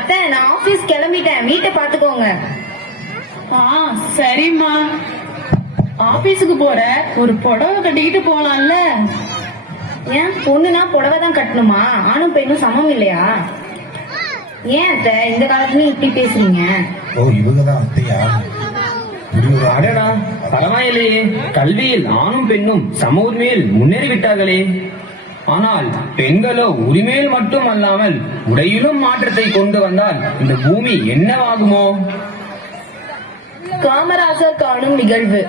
அத்தை நான் ஆபீஸ் கிளம்பிட்டேன், வீட்டை பாத்துக்கோங்க. சரிம்மா. ஆபீஸுக்கு போற ஒரு புடவை கட்டிக்கிட்டு போலாம்ல. ஏன் பொண்ணுனா புடவை தான் கட்டணுமா? ஆணும் பெண்ணும் சமம் இல்லையா? ஏன் அத்தை இந்த காலத்துலயும் இப்படி பேசுறீங்க? இவங்கதான் அத்தையா? அடடா, பரவாயில்லையே. கல்வியில் ஆணும் பெண்ணும் சம உரிமையில் முன்னேறிவிட்டார்களே. ஆனால் பெண்களோ உரிமையில் மட்டும் அல்லாமல் உடையிலும் மாற்றத்தை கொண்டு வந்தால் இந்த பூமி என்னவாகுமோ? காமராஜர் காணும் நிகழ்வு.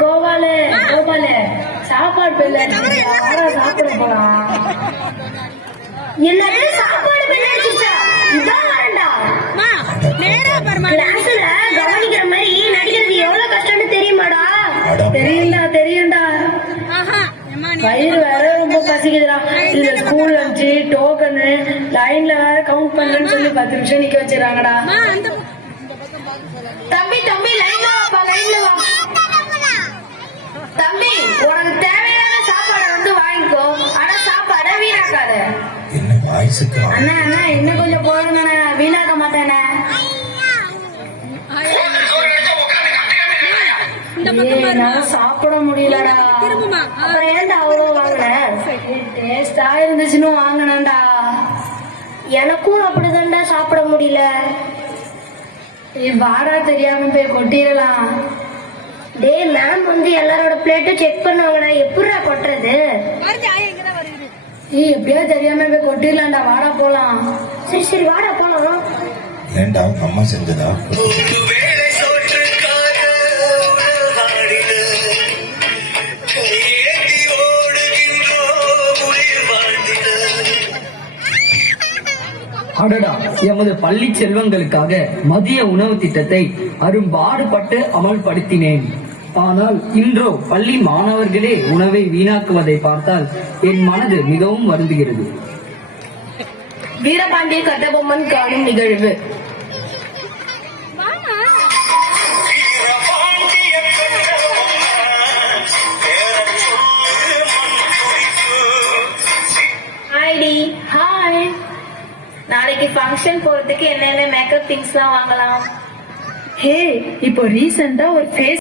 கோபாலு கோபாலு சாப்பாடு சாப்பிட போலாம். என்னது சாப்பாடு கவனிக்கிற மாதிரி நடிக்கிறது எவ்வளவு கஷ்டம்னு தெரியுமாடா? தெரியும்டா. வயிறு வேற ரொம்ப பசிக்குதுடா. இதுல ஸ்கூல் லஞ்சு டோக்கனு லைன்ல வேற கவுண்ட் பண்றேன்னு சொல்லி 10 நிமிஷம் நிக்க வச்சிடறாங்கடா. தம்பி லைன்ல வா. தம்பி உனக்கு தேவையான சாப்பாடை வந்து வாங்கிக்கோ. ஆனா சாப்பாடை வீணாக்காத. அண்ணா இன்னும் கொஞ்சம் போடுங்க, வீணாக்க மாட்டேனே. சாப்பிட முடியலடா. அப்புறம் ஏன்டா அவ்வளோ வாங்கின? டேஸ்டா இருந்துச்சுன்னு வாங்கினேன்டா. எனக்கும் அப்படிதான்டா சாப்பிட முடியல. வாடா தெரியாம போய் கொட்டிடலாம். டேய் மேம் வந்து எல்லாரோட பிளேட்டும் செக் பண்ணுவாங்கடா, எப்படிடா கொட்டுறது? எப்படியோ தெரியாம போய் கொட்டிடலாம்டா. வாடா போலாம். சரி வாடா போலாம். ஏண்டா அம்மா செஞ்சதா? அடடா, எமது பள்ளி செல்வங்களுக்காக மதிய உணவு திட்டத்தை அரும்பாடுபட்டு அமல்படுத்தினேன். ஆனால் இன்றோ பள்ளி மாணவர்களே உணவை வீணாக்குவதை பார்த்தால் என் மனது மிகவும் வருந்துகிறது. வீரபாண்டிய கட்டபொம்மன் காணும் நிகழ்வு. ஹாய், நாளைக்கு ஃபங்க்ஷன் போறதுக்கு என்னென்ன மேக்கப் திங்ஸ் எல்லாம் வாங்கலாம்? இப்போ ரீசெண்டா ஒரு ஃபேஸ்